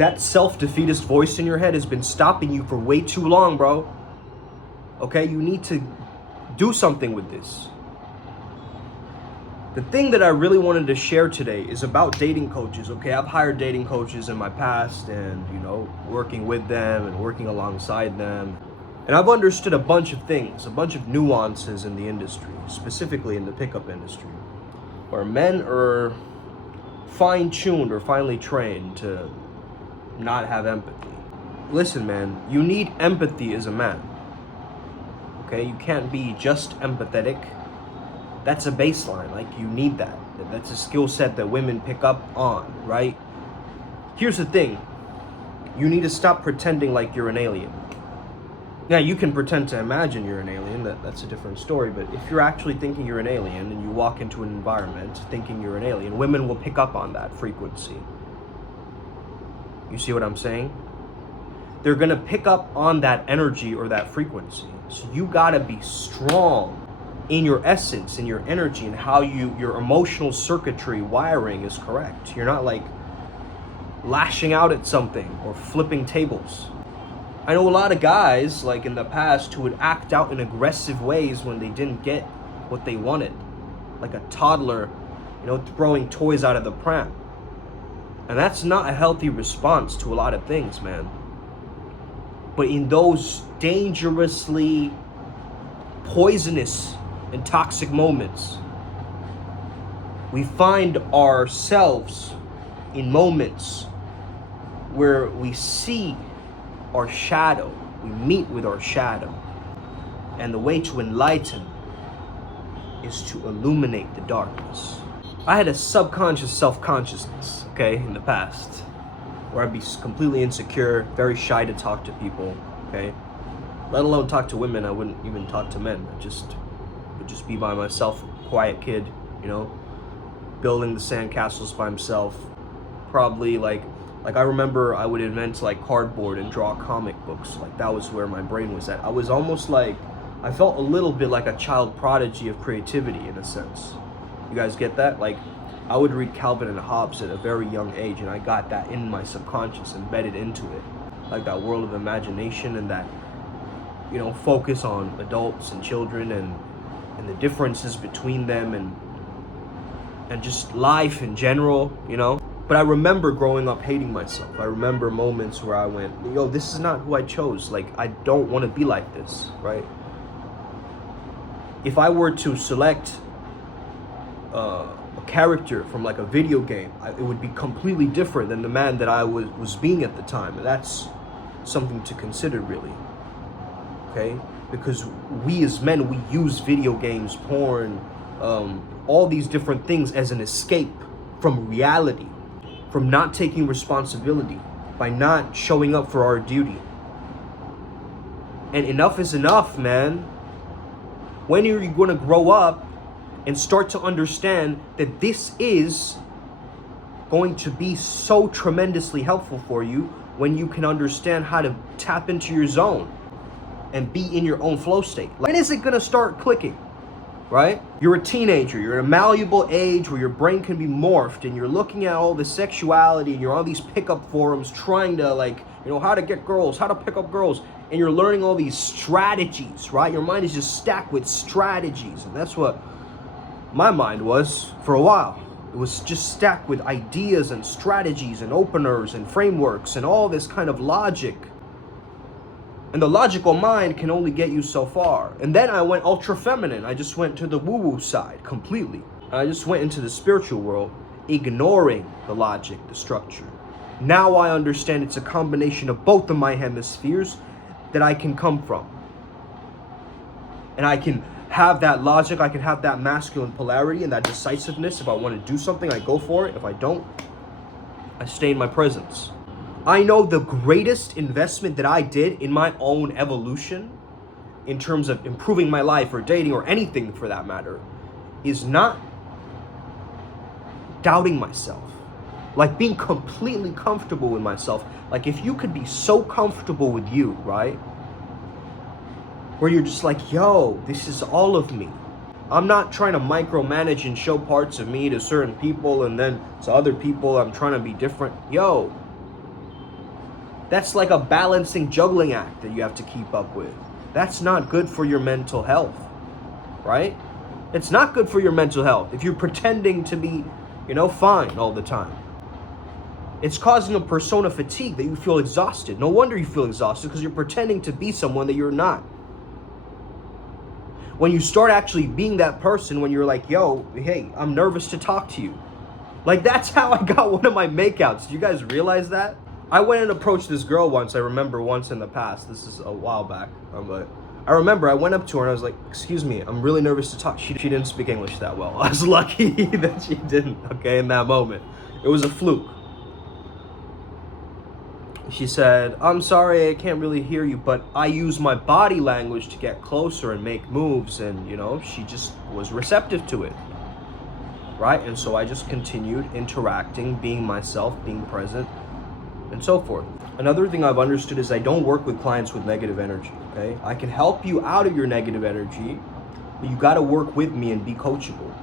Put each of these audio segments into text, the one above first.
That self-defeatist voice in your head has been stopping you for way too long, bro. Okay, you need to do something with this. The thing that I really wanted to share today is about dating coaches. Okay, I've hired dating coaches in my past and, working with them and working alongside them. And I've understood a bunch of things, a bunch of nuances in the industry, specifically in the pickup industry, where men are fine-tuned or finely trained to not have empathy. Listen, man, you need empathy as a man. Okay, you can't be just empathetic. That's a baseline, like you need that. That's a skill set that women pick up on, right? Here's the thing. You need to stop pretending like you're an alien. Now, you can pretend to imagine you're an alien, that's a different story, but if you're actually thinking you're an alien and you walk into an environment thinking you're an alien, women will pick up on that frequency. You see what I'm saying? They're gonna pick up on that energy or that frequency. So you gotta be strong in your essence, in your energy, and how your emotional circuitry wiring is correct. You're not like lashing out at something or flipping tables. I know a lot of guys, like in the past, who would act out in aggressive ways when they didn't get what they wanted. Like a toddler, throwing toys out of the pram. And that's not a healthy response to a lot of things, man. But in those dangerously poisonous and toxic moments, we find ourselves in moments where we see our shadow, we meet with our shadow. And the way to enlighten is to illuminate the darkness. I had a subconscious self-consciousness, okay, in the past, where I'd be completely insecure, very shy to talk to people, okay? Let alone talk to women. I wouldn't even talk to men. I would just be by myself, quiet kid, building the sandcastles by himself. Probably like I remember I would invent like cardboard and draw comic books. Like that was where my brain was at. I was almost like, I felt a little bit like a child prodigy of creativity in a sense. You guys get that? Like I would read Calvin and Hobbes at a very young age, and I got that in my subconscious, embedded into it. Like that world of imagination and that, focus on adults and children and the differences between them and just life in general, But I remember growing up hating myself. I remember moments where I went, this is not who I chose. Like, I don't want to be like this, right? If I were to select a character from like a video game, it would be completely different than the man that I was being at the time. And that's something to consider, really, okay? Because we as men, we use video games, porn, all these different things as an escape from reality, from not taking responsibility, by not showing up for our duty. And enough is enough, man. When are you going to grow up and start to understand that this is going to be so tremendously helpful for you when you can understand how to tap into your zone and be in your own flow state? When is it going to start clicking? Right? You're a teenager, you're in a malleable age where your brain can be morphed, and you're looking at all the sexuality, and you're on these pickup forums trying to how to get girls, how to pick up girls, and you're learning all these strategies, right? Your mind is just stacked with strategies, and that's what my mind was for a while. It was just stacked with ideas and strategies and openers and frameworks and all this kind of logic. And the logical mind can only get you so far. And then I went ultra feminine. I just went to the woo-woo side completely. I just went into the spiritual world, ignoring the logic, the structure. Now I understand it's a combination of both of my hemispheres that I can come from. And I can have that logic, I can have that masculine polarity and that decisiveness. If I want to do something, I go for it. If I don't, I stay in my presence. I know the greatest investment that I did in my own evolution, in terms of improving my life or dating or anything for that matter, is not doubting myself. Like being completely comfortable with myself. Like if you could be so comfortable with you, right? Where you're just like, yo, this is all of me. I'm not trying to micromanage and show parts of me to certain people and then to other people I'm trying to be different. Yo, That's like a balancing juggling act that you have to keep up with. That's not good for your mental health, right? It's not good for your mental health if you're pretending to be, fine all the time. It's causing a persona fatigue that you feel exhausted. No wonder you feel exhausted, because you're pretending to be someone that you're not. When you start actually being that person, when you're like, yo, hey, I'm nervous to talk to you. Like, that's how I got one of my makeouts. Do you guys realize that? I went and approached this girl once. I remember once in the past. This is a while back. But I remember I went up to her and I was like, excuse me, I'm really nervous to talk. She didn't speak English that well. I was lucky that she didn't, okay, in that moment. It was a fluke. She said, I'm sorry, I can't really hear you, but I use my body language to get closer and make moves. And, she just was receptive to it. Right? And so I just continued interacting, being myself, being present, and so forth. Another thing I've understood is I don't work with clients with negative energy, okay? I can help you out of your negative energy, but you gotta work with me and be coachable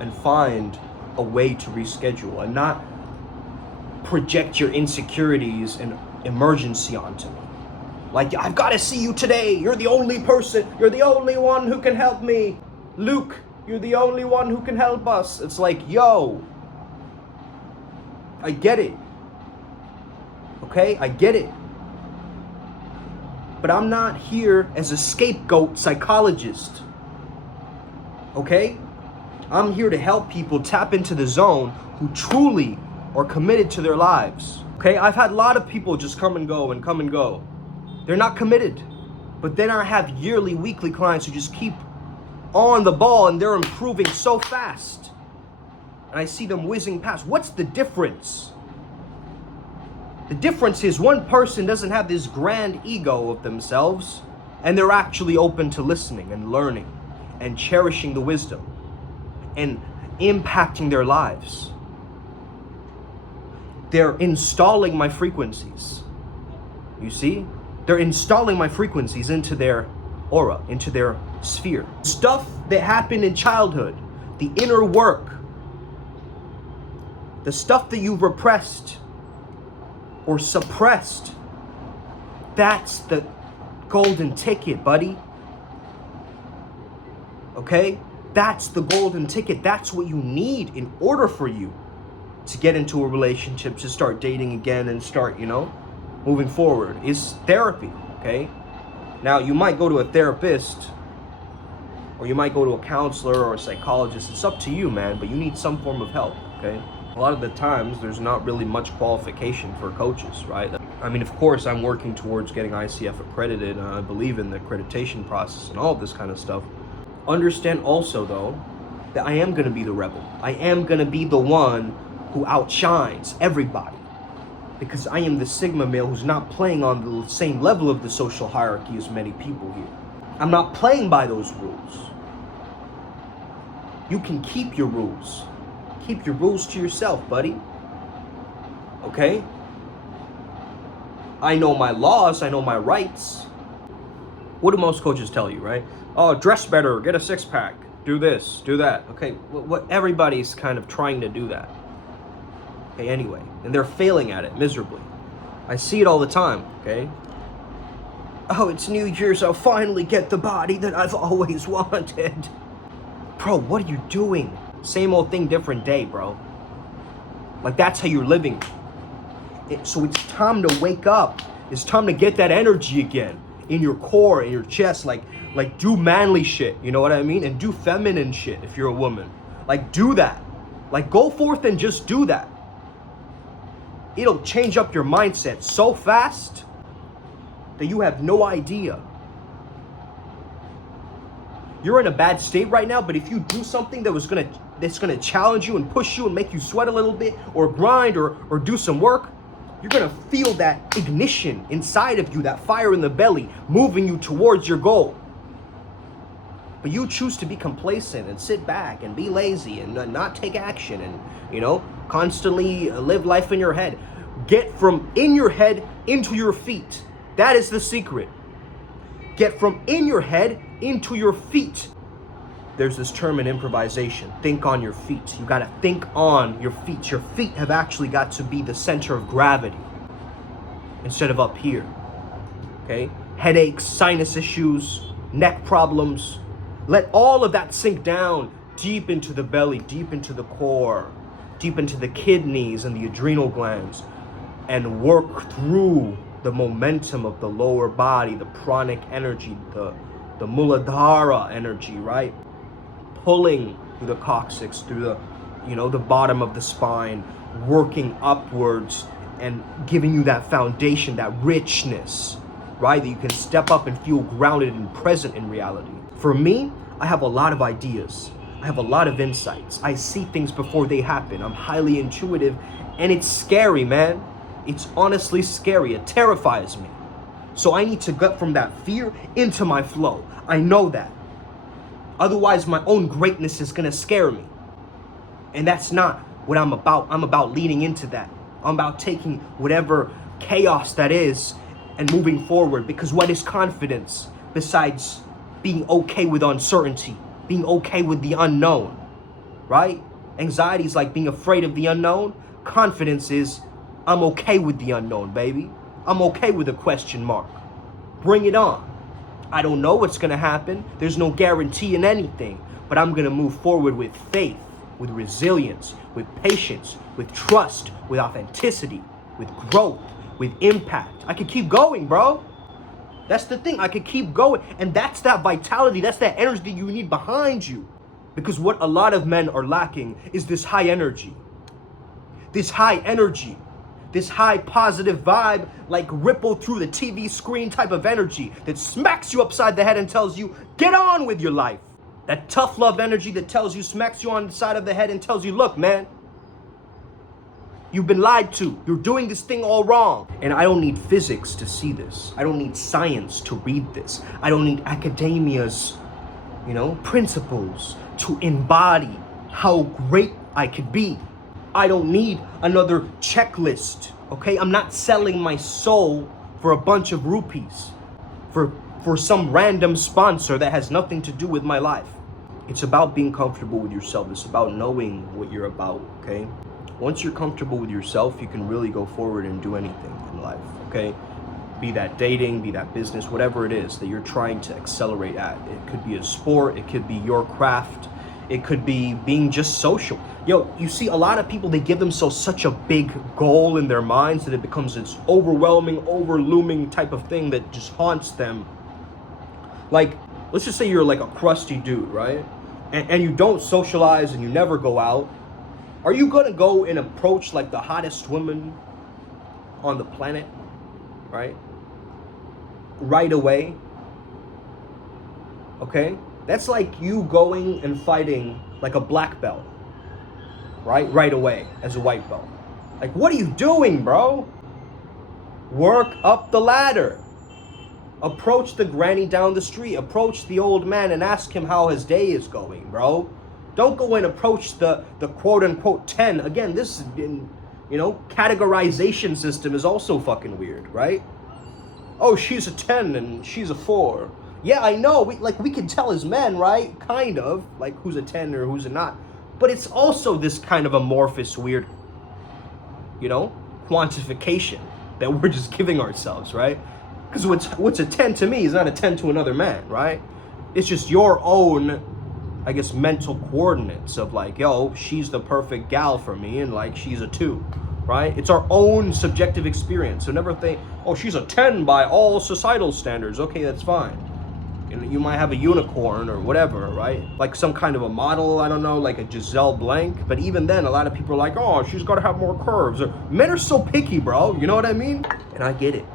and find a way to reschedule and not project your insecurities and emergency onto me. Like, I've gotta see you today. You're the only person. You're the only one who can help me. Luke, you're the only one who can help us. It's like, yo, I get it. Okay, I get it. But I'm not here as a scapegoat psychologist. Okay? I'm here to help people tap into the zone who truly are committed to their lives. Okay? I've had a lot of people just come and go and come and go. They're not committed. But then I have yearly, weekly clients who just keep on the ball and they're improving so fast. And I see them whizzing past. What's the difference? The difference is one person doesn't have this grand ego of themselves, and they're actually open to listening and learning and cherishing the wisdom and impacting their lives. They're installing my frequencies. You see? They're installing my frequencies into their aura, into their sphere. Stuff that happened in childhood, the inner work, the stuff that you've repressed or suppressed, that's the golden ticket, buddy. Okay? That's the golden ticket. That's what you need in order for you to get into a relationship, to start dating again and start, moving forward, is therapy, okay? Now, you might go to a therapist or you might go to a counselor or a psychologist. It's up to you, man, but you need some form of help, okay? A lot of the times, there's not really much qualification for coaches, right? I mean, of course, I'm working towards getting ICF accredited, and I believe in the accreditation process and all of this kind of stuff. Understand also, though, that I am going to be the rebel. I am going to be the one who outshines everybody, because I am the Sigma male who's not playing on the same level of the social hierarchy as many people here. I'm not playing by those rules. You can keep your rules. Keep your rules to yourself, buddy. Okay? I know my laws, I know my rights. What do most coaches tell you, right? Oh, dress better, get a six-pack, do this, do that. Okay, what everybody's kind of trying to do that. Okay, anyway, and they're failing at it miserably. I see it all the time, okay? Oh, it's New Year's, I'll finally get the body that I've always wanted. Bro, what are you doing? Same old thing, different day, bro. Like, that's how you're living. So it's time to wake up. It's time to get that energy again in your core, in your chest. Like do manly shit, you know what I mean? And do feminine shit if you're a woman. Like, do that. Like, go forth and just do that. It'll change up your mindset so fast that you have no idea. You're in a bad state right now, but if you do something that's gonna challenge you and push you and make you sweat a little bit, or grind or do some work, you're gonna feel that ignition inside of you, that fire in the belly, moving you towards your goal. But you choose to be complacent and sit back and be lazy and not take action and, constantly live life in your head. Get from in your head into your feet. That is the secret. Get from in your head into your feet. There's this term in improvisation, think on your feet. You gotta think on your feet. Your feet have actually got to be the center of gravity. instead of up here. Okay? Headaches, sinus issues, neck problems. Let all of that sink down deep into the belly, deep into the core, deep into the kidneys and the adrenal glands, and work through the momentum of the lower body, the pranic energy, the muladhara energy, right? Pulling through the coccyx, through the bottom of the spine, working upwards and giving you that foundation, that richness, right? That you can step up and feel grounded and present in reality. For me, I have a lot of ideas. I have a lot of insights. I see things before they happen. I'm highly intuitive, and it's scary, man. It's honestly scary. It terrifies me. So I need to get from that fear into my flow. I know that. Otherwise, my own greatness is gonna scare me. And that's not what I'm about. I'm about leaning into that. I'm about taking whatever chaos that is and moving forward. Because what is confidence besides being okay with uncertainty, being okay with the unknown, right? Anxiety is like being afraid of the unknown. Confidence is, I'm okay with the unknown, baby. I'm okay with a question mark. Bring it on. I don't know what's gonna happen. There's no guarantee in anything, but I'm gonna move forward with faith, with resilience, with patience, with trust, with authenticity, with growth, with impact. I could keep going, bro. That's the thing, I could keep going. And that's that vitality, that's that energy that you need behind you. Because what a lot of men are lacking is this high energy. This high energy. This high positive vibe, like ripple through the TV screen type of energy that smacks you upside the head and tells you, get on with your life. That tough love energy that tells you, smacks you on the side of the head and tells you, look, man, you've been lied to. You're doing this thing all wrong. And I don't need physics to see this. I don't need science to read this. I don't need academia's, principles to embody how great I could be. I don't need another checklist, okay? I'm not selling my soul for a bunch of rupees, for some random sponsor that has nothing to do with my life. It's about being comfortable with yourself. It's about knowing what you're about, okay? Once you're comfortable with yourself, you can really go forward and do anything in life, okay? Be that dating, be that business, whatever it is that you're trying to accelerate at. It could be a sport, it could be your craft, it could be being just social. Yo, you see a lot of people, they give themselves such a big goal in their minds that it becomes this overwhelming, overlooming type of thing that just haunts them. Like, let's just say you're like a crusty dude, right? And you don't socialize and you never go out. Are you gonna go and approach like the hottest woman on the planet, right? Right away? Okay? That's like you going and fighting like a black belt, right? Right away as a white belt. Like, what are you doing, bro? Work up the ladder. Approach the granny down the street. Approach the old man and ask him how his day is going, bro. Don't go and approach the quote unquote 10. Again, this categorization system is also fucking weird, right? Oh, she's a 10 and she's a 4. Yeah, I know, we can tell as men, right? Kind of, like who's a 10 or who's a not. But it's also this kind of amorphous, weird, quantification that we're just giving ourselves, right? Because what's a 10 to me is not a 10 to another man, right? It's just your own, I guess, mental coordinates of like, yo, she's the perfect gal for me, and like she's a 2, right? It's our own subjective experience. So never think, oh, she's a 10 by all societal standards. Okay, that's fine. You might have a unicorn or whatever, right? Like some kind of a model, I don't know, like a Giselle Blanc. But even then, a lot of people are like, oh, she's got to have more curves. Or, men are so picky, bro. You know what I mean? And I get it.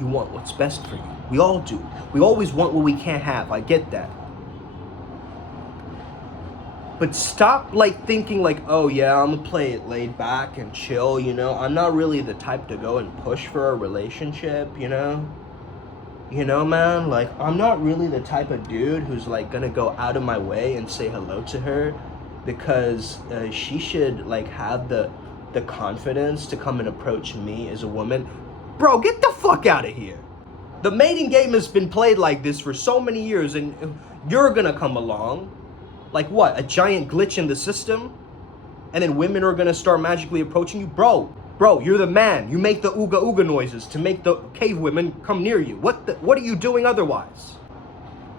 You want what's best for you. We all do. We always want what we can't have. I get that. But stop like thinking like, oh yeah, I'm gonna play it laid back and chill, I'm not really the type to go and push for a relationship, man, like I'm not really the type of dude who's like gonna go out of my way and say hello to her because she should like have the confidence to come and approach me as a woman. Bro, get the fuck out of here. The mating game has been played like this for so many years, and you're gonna come along like what, a giant glitch in the system, and then women are gonna start magically approaching you? Bro, Bro, you're the man. You make the ooga ooga noises to make the cave women come near you. What are you doing otherwise?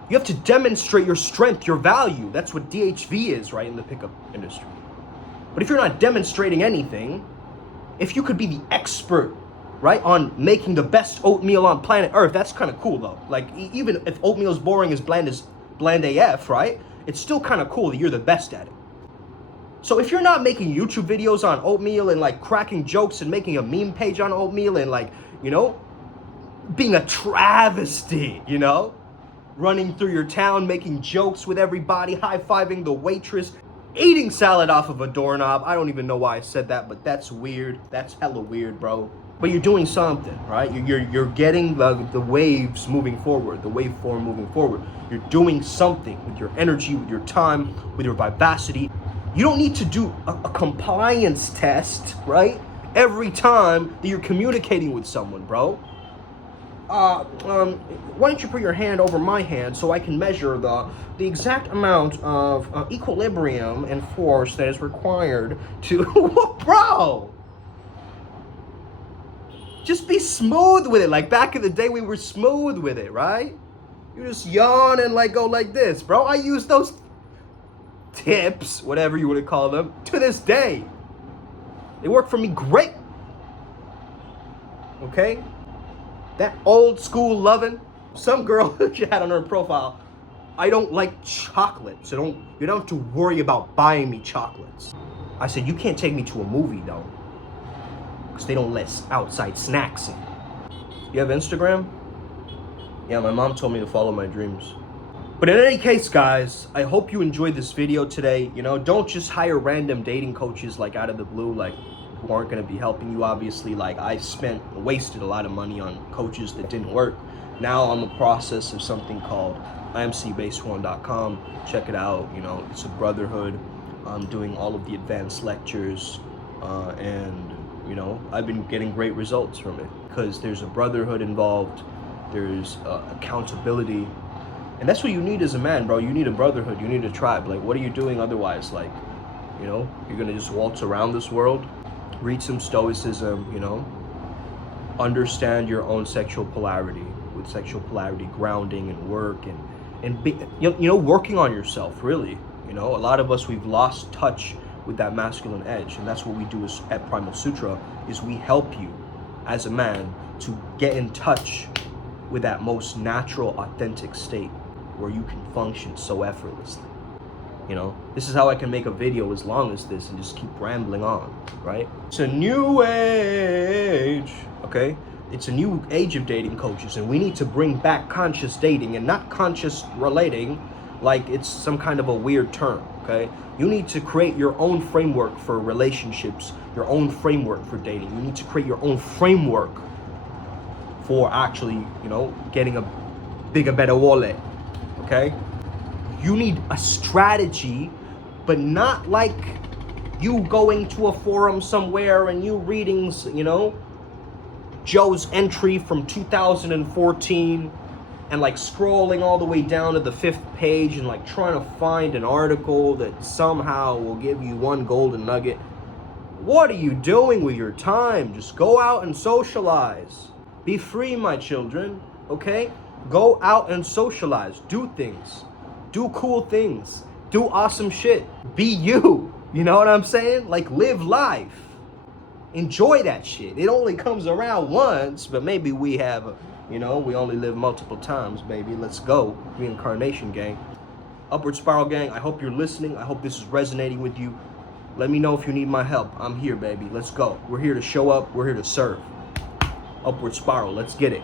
You have to demonstrate your strength, your value. That's what DHV is, right, in the pickup industry. But if you're not demonstrating anything, if you could be the expert, right, on making the best oatmeal on planet Earth, that's kind of cool, though. Like, even if oatmeal is boring as bland AF, right, it's still kind of cool that you're the best at it. So if you're not making YouTube videos on oatmeal and, like, cracking jokes and making a meme page on oatmeal and, like, you know, being a travesty, you know, running through your town, making jokes with everybody, high-fiving the waitress, eating salad off of a doorknob. I don't even know why I said that, but that's weird. That's hella weird, bro. But you're doing something, right? You're getting the waves moving forward, the waveform moving forward. You're doing something with your energy, with your time, with your vivacity. You don't need to do a compliance test, right? Every time that you're communicating with someone, bro. Why don't you put your hand over my hand so I can measure the exact amount of equilibrium and force that is required to... Bro! Just be smooth with it. Like back in the day, we were smooth with it, right? You just yawn and like go like this, bro. I use those tips, whatever you want to call them, to this day. They work for me great. Okay? That old school loving. Some girl she had on her profile, I don't like chocolate, so you don't have to worry about buying me chocolates. I said, you can't take me to a movie though, because they don't let outside snacks in. You have Instagram? Yeah, my mom told me to follow my dreams. But in any case, guys, I hope you enjoyed this video today. You know, don't just hire random dating coaches like out of the blue, like who aren't going to be helping you. Obviously, like I wasted a lot of money on coaches that didn't work. Now I'm in the process of something called imcbase1.com. Check it out. You know, it's a brotherhood. I'm doing all of the advanced lectures, and you know, I've been getting great results from it because there's a brotherhood involved. There's accountability, and that's what you need as a man, bro. You need a brotherhood. You need a tribe. Like, what are you doing otherwise? Like, you know, you're gonna just waltz around this world. Read some stoicism, you know, understand your own sexual polarity, with sexual polarity grounding and work and be, you know, working on yourself, really. You know, a lot of us, we've lost touch with that masculine edge, and that's what we do at Primal Sutra, is we help you as a man to get in touch with that most natural, authentic state where you can function so effortlessly. You know, this is how I can make a video as long as this and just keep rambling on, right? It's a new age, okay? It's a new age of dating coaches, and we need to bring back conscious dating and not conscious relating like it's some kind of a weird term, okay? You need to create your own framework for relationships, your own framework for dating. You need to create your own framework for actually, you know, getting a bigger, better wallet, okay? You need a strategy, but not like you going to a forum somewhere and you reading, you know, Joe's entry from 2014 and like scrolling all the way down to the 5th page and like trying to find an article that somehow will give you one golden nugget. What are you doing with your time? Just go out and socialize. Be free, my children, okay? Go out and socialize. Do things. Do cool things. Do awesome shit. Be you. You know what I'm saying? Like, live life. Enjoy that shit. It only comes around once, but maybe we have, you know, we only live multiple times, baby. Let's go. Reincarnation gang. Upward Spiral gang, I hope you're listening. I hope this is resonating with you. Let me know if you need my help. I'm here, baby. Let's go. We're here to show up. We're here to serve. Upward Spiral. Let's get it.